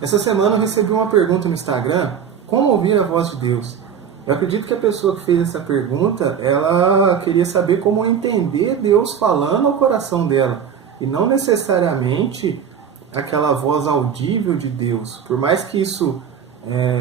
Essa semana eu recebi uma pergunta no Instagram: como ouvir a voz de Deus? Eu acredito que a pessoa que fez essa pergunta, ela queria saber como entender Deus falando ao coração dela, e não necessariamente aquela voz audível de Deus. Por mais que isso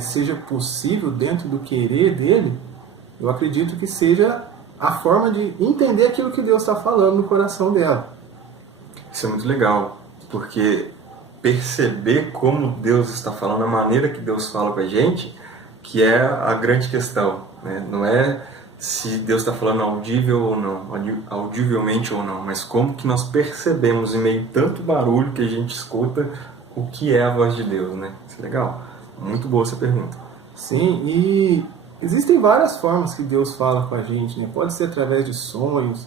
seja possível dentro do querer dele, eu acredito que seja a forma de entender aquilo que Deus está falando no coração dela. Isso é muito legal, porque perceber como Deus está falando, a maneira que Deus fala com a gente, que é a grande questão, né? Não é se Deus está falando audível ou não, audivelmente ou não, mas como que nós percebemos em meio a tanto barulho que a gente escuta o que é a voz de Deus, né? Isso é legal. Muito boa essa pergunta. Sim, e existem várias formas que Deus fala com a gente, né? Pode ser através de sonhos,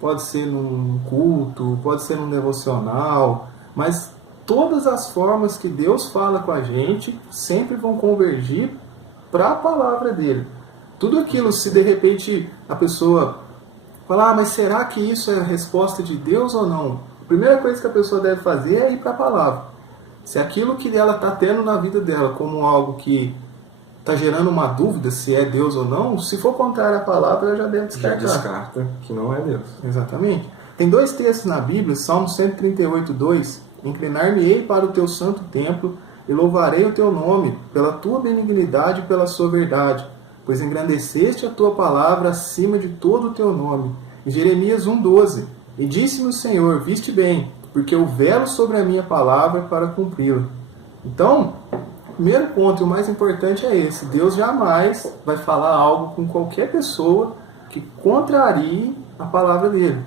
pode ser num culto, pode ser num devocional, mas todas as formas que Deus fala com a gente sempre vão convergir para a palavra dele. Tudo aquilo, se de repente a pessoa falar, mas será que isso é a resposta de Deus ou não? A primeira coisa que a pessoa deve fazer é ir para a palavra. Se aquilo que ela está tendo na vida dela como algo que está gerando uma dúvida se é Deus ou não, se for contrário à palavra, ela já deve descartar. Já descarta que não é Deus. Exatamente. Tem dois textos na Bíblia, Salmo 138:2, inclinar-me-ei para o teu santo templo e louvarei o teu nome pela tua benignidade e pela sua verdade, pois engrandeceste a tua palavra acima de todo o teu nome. E Jeremias 1:12, e disse-me o Senhor, viste bem, porque eu velo sobre a minha palavra para cumpri-la. Então, o primeiro ponto e o mais importante é esse: Deus jamais vai falar algo com qualquer pessoa que contrarie a palavra dele.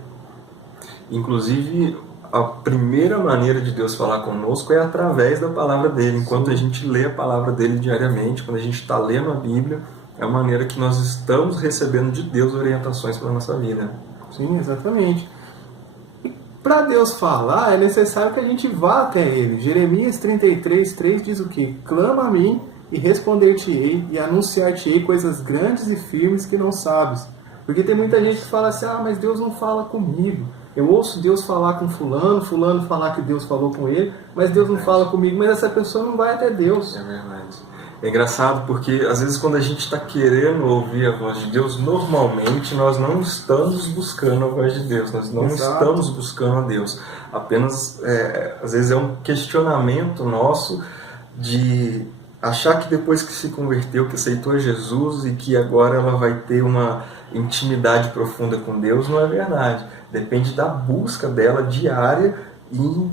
Inclusive, a primeira maneira de Deus falar conosco é através da palavra dele. Enquanto a gente lê a palavra dele diariamente, quando a gente está lendo a Bíblia, é a maneira que nós estamos recebendo de Deus orientações para a nossa vida. Sim, exatamente. E para Deus falar, é necessário que a gente vá até ele. Jeremias 33:3 diz o quê? Clama a mim e responder-te-ei e anunciar-te-ei coisas grandes e firmes que não sabes. Porque tem muita gente que fala assim, mas Deus não fala comigo. Eu ouço Deus falar com fulano, fulano falar que Deus falou com ele, mas Deus não fala comigo, mas essa pessoa não vai até Deus. É verdade. É engraçado porque às vezes quando a gente está querendo ouvir a voz de Deus, normalmente nós não estamos buscando a voz de Deus, nós não estamos buscando a Deus. Apenas, às vezes é um questionamento nosso de achar que depois que se converteu, que aceitou Jesus e que agora ela vai ter uma intimidade profunda com Deus, não é verdade. Depende da busca dela diária em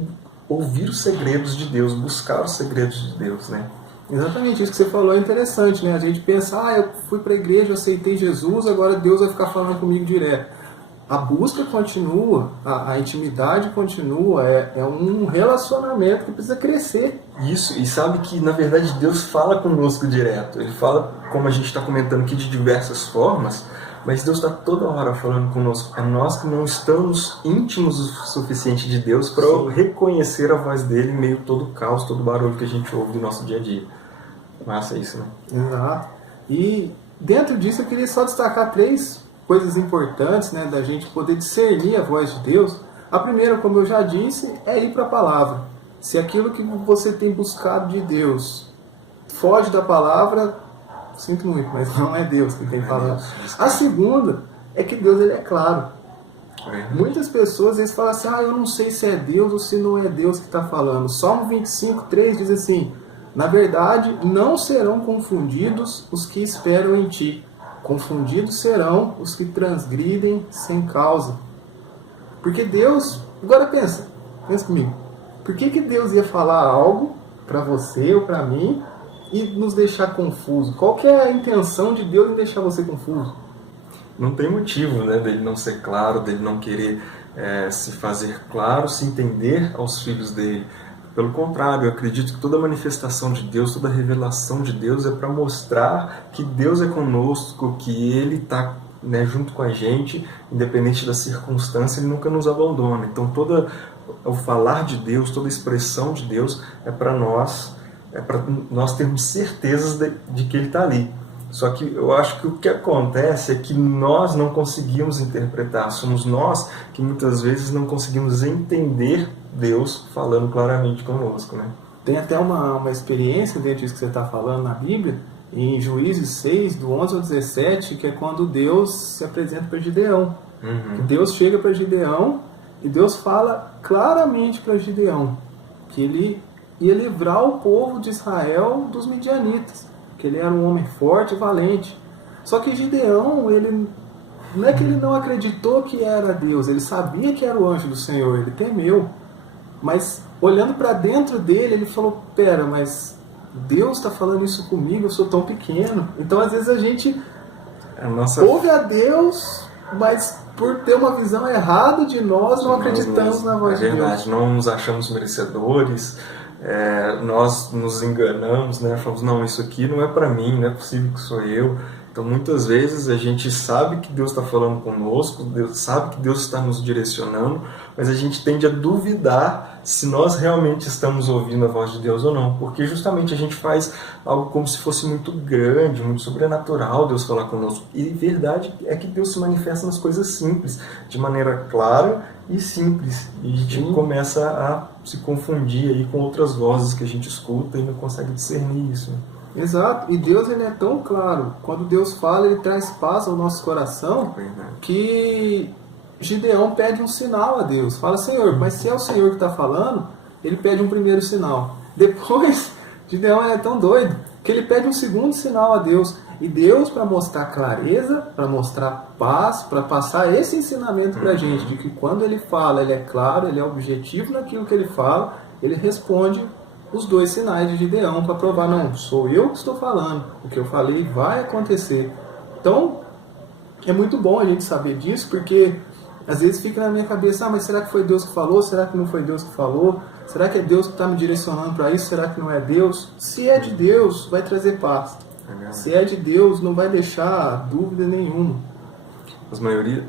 ouvir os segredos de Deus, buscar os segredos de Deus, né? Exatamente, isso que você falou é interessante, né? A gente pensa, eu fui para a igreja, eu aceitei Jesus, agora Deus vai ficar falando comigo direto. A busca continua, a intimidade continua, é um relacionamento que precisa crescer. Isso, e sabe que na verdade Deus fala conosco direto. Ele fala, como a gente está comentando aqui, de diversas formas, mas Deus está toda hora falando conosco. É nós que não estamos íntimos o suficiente de Deus para reconhecer a voz dele em meio a todo o caos, todo o barulho que a gente ouve do nosso dia a dia. Massa isso, né? Exato. E dentro disso eu queria só destacar 3 coisas importantes, né, da gente poder discernir a voz de Deus. A primeira, como eu já disse, é ir para a palavra. Se aquilo que você tem buscado de Deus foge da palavra, sinto muito, mas não é Deus que tem falado. A segunda é que Deus ele é claro. Muitas pessoas eles falam assim, eu não sei se é Deus ou se não é Deus que está falando. Salmo 25:3 diz assim, na verdade, não serão confundidos os que esperam em ti. Confundidos serão os que transgridem sem causa. Porque Deus... Agora pensa comigo. Por que Deus ia falar algo para você ou para mim e nos deixar confuso? Qual que é a intenção de Deus em deixar você confuso? Não tem motivo, né, dele não ser claro, dele não querer se fazer claro, se entender aos filhos dele. Pelo contrário, eu acredito que toda manifestação de Deus, toda revelação de Deus é para mostrar que Deus é conosco, que Ele está, né, junto com a gente, independente da circunstância, Ele nunca nos abandona. Então, todo o falar de Deus, toda a expressão de Deus é para nós termos certezas de que Ele está ali. Só que eu acho que o que acontece é que nós não conseguimos interpretar, somos nós que muitas vezes não conseguimos entender Deus falando claramente conosco, né? Tem até uma experiência dentro disso que você está falando na Bíblia, em Juízes 6, do 11 ao 17, que é quando Deus se apresenta para Gideão. Deus chega para Gideão e Deus fala claramente para Gideão que ele ia livrar o povo de Israel dos midianitas, que ele era um homem forte e valente. Só que Gideão, ele não é que ele não acreditou que era Deus, ele sabia que era o anjo do Senhor, ele temeu. Mas olhando para dentro dele, ele falou, pera, mas Deus está falando isso comigo, eu sou tão pequeno. Então às vezes a gente ouve a Deus, mas por ter uma visão errada de nós, não acreditamos na voz de Deus. É verdade, não nos achamos merecedores, nós nos enganamos, né? Falamos, não, isso aqui não é para mim, não é possível que sou eu. Então muitas vezes a gente sabe que Deus está falando conosco, Deus sabe que Deus está nos direcionando, mas a gente tende a duvidar se nós realmente estamos ouvindo a voz de Deus ou não, porque justamente a gente faz algo como se fosse muito grande, muito sobrenatural Deus falar conosco. E verdade é que Deus se manifesta nas coisas simples, de maneira clara e simples, e a gente começa a se confundir aí com outras vozes que a gente escuta e não consegue discernir isso. Exato, e Deus ele é tão claro, quando Deus fala, ele traz paz ao nosso coração, que Gideão pede um sinal a Deus, fala, Senhor, mas se é o Senhor que está falando, ele pede um primeiro sinal. Depois, Gideão é tão doido, que ele pede um segundo sinal a Deus, e Deus, para mostrar clareza, para mostrar paz, para passar esse ensinamento para a gente, de que quando ele fala, ele é claro, ele é objetivo naquilo que ele fala, ele responde os dois sinais de Gideão para provar, não, sou eu que estou falando, o que eu falei vai acontecer. Então, é muito bom a gente saber disso, porque às vezes fica na minha cabeça, mas será que foi Deus que falou? Será que não foi Deus que falou? Será que é Deus que está me direcionando para isso? Será que não é Deus? Se é de Deus, vai trazer paz. Se é de Deus, não vai deixar dúvida nenhuma.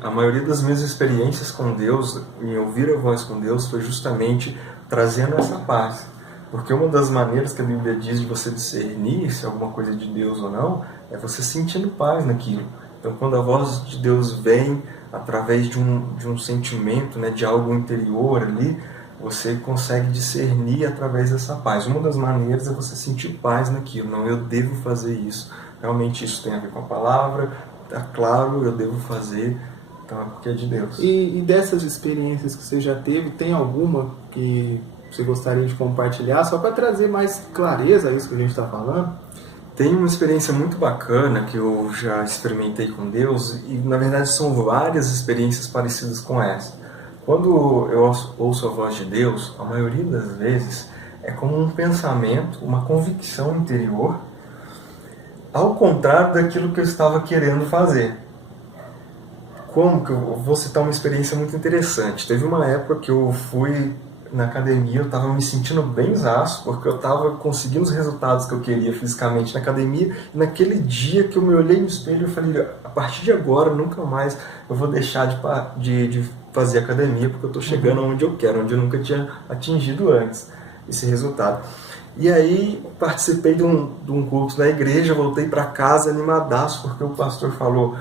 A maioria das minhas experiências com Deus, em ouvir a voz com Deus, foi justamente trazendo essa paz. Porque uma das maneiras que a Bíblia diz de você discernir se é alguma coisa de Deus ou não, é você sentindo paz naquilo. Então, quando a voz de Deus vem através de um sentimento, né, de algo interior ali, você consegue discernir através dessa paz. Uma das maneiras é você sentir paz naquilo. Não, eu devo fazer isso. Realmente isso tem a ver com a palavra. Está claro, eu devo fazer. Então é porque é de Deus. E dessas experiências que você já teve, tem alguma que você gostaria de compartilhar, só para trazer mais clareza a isso que a gente está falando? Tem uma experiência muito bacana que eu já experimentei com Deus, e na verdade são várias experiências parecidas com essa. Quando eu ouço a voz de Deus, a maioria das vezes é como um pensamento, uma convicção interior, ao contrário daquilo que eu estava querendo fazer. Como que eu vou citar uma experiência muito interessante? Teve uma época que eu fui na academia, eu estava me sentindo bem zaço, porque eu estava conseguindo os resultados que eu queria fisicamente na academia, e naquele dia que eu me olhei no espelho, eu falei, a partir de agora, nunca mais eu vou deixar de fazer academia, porque eu estou chegando onde eu quero, onde eu nunca tinha atingido antes esse resultado. E aí participei de um culto na igreja, voltei para casa animadaço, porque o pastor falou,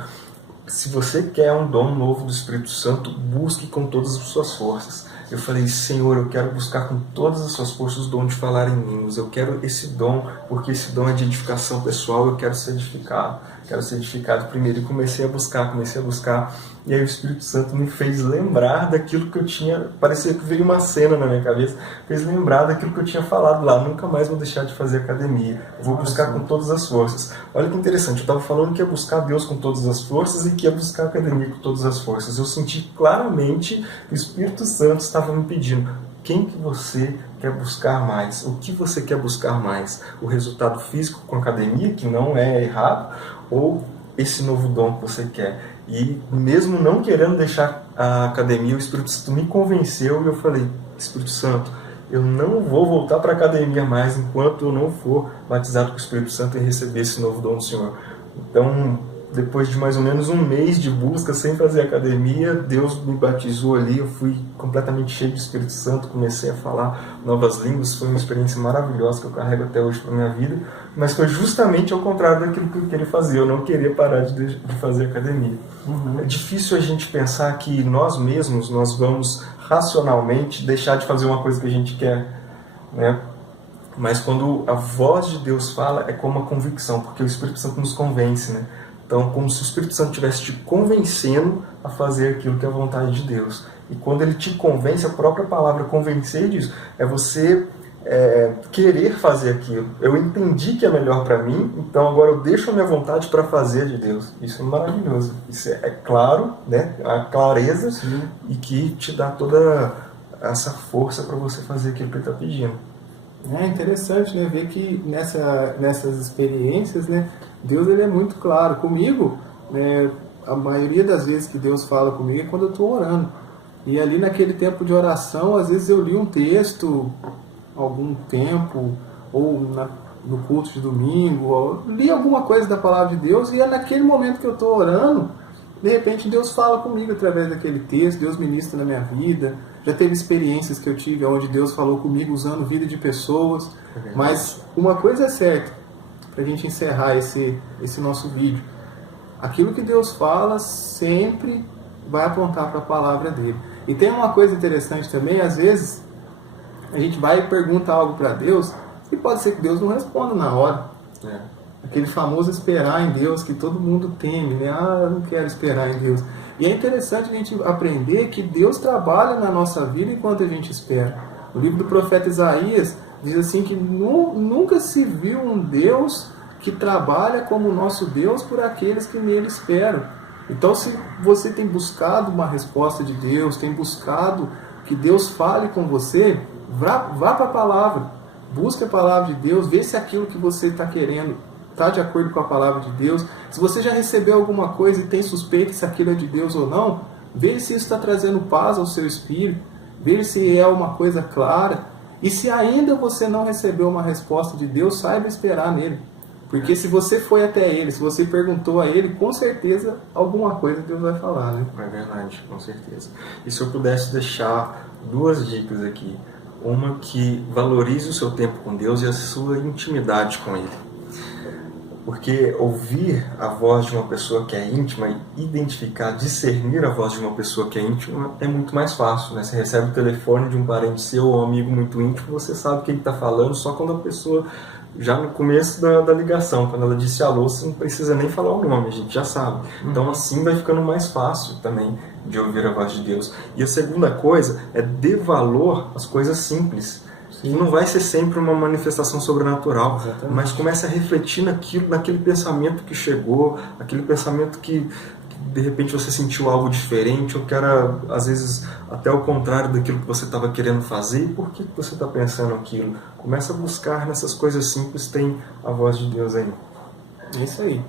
se você quer um dom novo do Espírito Santo, busque com todas as suas forças. Eu falei, Senhor, eu quero buscar com todas as suas forças o dom de falar em línguas. Eu quero esse dom, porque esse dom é de edificação pessoal, eu quero ser edificado. Quero ser edificado primeiro. E comecei a buscar. E aí o Espírito Santo me fez lembrar daquilo que eu tinha... Parecia que veio uma cena na minha cabeça. Fez lembrar daquilo que eu tinha falado lá. Nunca mais vou deixar de fazer academia. Vou buscar com todas as forças. Olha que interessante. Eu estava falando que ia buscar Deus com todas as forças e que ia buscar a academia com todas as forças. Eu senti claramente que o Espírito Santo estava me pedindo: quem que você quer buscar mais? O que você quer buscar mais? O resultado físico com a academia, que não é errado, ou esse novo dom que você quer? E mesmo não querendo deixar a academia, o Espírito Santo me convenceu e eu falei: Espírito Santo, eu não vou voltar para a academia mais enquanto eu não for batizado com o Espírito Santo e receber esse novo dom do Senhor. Então, depois de mais ou menos um mês de busca sem fazer academia, Deus me batizou ali, eu fui completamente cheio do Espírito Santo, comecei a falar novas línguas, foi uma experiência maravilhosa que eu carrego até hoje para a minha vida, mas foi justamente ao contrário daquilo que ele fazia, eu não queria parar de fazer academia. É difícil a gente pensar que nós mesmos, nós vamos racionalmente deixar de fazer uma coisa que a gente quer, né? Mas quando a voz de Deus fala, é como uma convicção, porque o Espírito Santo nos convence, né? Então, como se o Espírito Santo estivesse te convencendo a fazer aquilo que é a vontade de Deus. E quando ele te convence, a própria palavra convencer disso, é você querer fazer aquilo. Eu entendi que é melhor para mim, então agora eu deixo a minha vontade para fazer de Deus. Isso é maravilhoso. Isso é claro, né? A clareza. Sim. E que te dá toda essa força para você fazer aquilo que ele está pedindo. É interessante, né, ver que nessas experiências, né, Deus ele é muito claro. Comigo, né, a maioria das vezes que Deus fala comigo é quando eu estou orando. E ali naquele tempo de oração, às vezes eu li um texto, algum tempo, ou no culto de domingo, ou li alguma coisa da palavra de Deus, e é naquele momento que eu estou orando, de repente Deus fala comigo através daquele texto, Deus ministra na minha vida. Já teve experiências que eu tive onde Deus falou comigo usando vida de pessoas. Mas uma coisa é certa, para a gente encerrar esse nosso vídeo. Aquilo que Deus fala sempre vai apontar para a palavra dele. E tem uma coisa interessante também, às vezes a gente vai e pergunta algo para Deus e pode ser que Deus não responda na hora. Aquele famoso esperar em Deus que todo mundo teme, né? Eu não quero esperar em Deus. E é interessante a gente aprender que Deus trabalha na nossa vida enquanto a gente espera. O livro do profeta Isaías diz assim que nunca se viu um Deus que trabalha como o nosso Deus por aqueles que nele esperam. Então, se você tem buscado uma resposta de Deus, tem buscado que Deus fale com você, vá para a palavra. Busque a palavra de Deus, vê se aquilo que você está querendo está de acordo com a palavra de Deus. Se você já recebeu alguma coisa e tem suspeita se aquilo é de Deus ou não, veja se isso está trazendo paz ao seu espírito, veja se é uma coisa clara. E se ainda você não recebeu uma resposta de Deus, saiba esperar nele. Porque se você foi até ele, se você perguntou a ele, com certeza alguma coisa Deus vai falar, né? É verdade, com certeza. E se eu pudesse deixar 2 dicas aqui. Uma que valorize o seu tempo com Deus e a sua intimidade com ele. Porque ouvir a voz de uma pessoa que é íntima e identificar, discernir a voz de uma pessoa que é íntima é muito mais fácil, né? Você recebe o telefone de um parente seu ou um amigo muito íntimo, você sabe quem está falando só quando a pessoa, já no começo da ligação, quando ela disse alô, você não precisa nem falar o nome, a gente já sabe. Então assim vai ficando mais fácil também de ouvir a voz de Deus. E a segunda coisa é dê valor às coisas simples. E não vai ser sempre uma manifestação sobrenatural. Exatamente. Mas comece a refletir naquele pensamento que chegou, aquele pensamento que de repente você sentiu algo diferente, ou que era, às vezes, até o contrário daquilo que você estava querendo fazer. E por que você está pensando aquilo? Comece a buscar nessas coisas simples, tem a voz de Deus aí. É isso aí.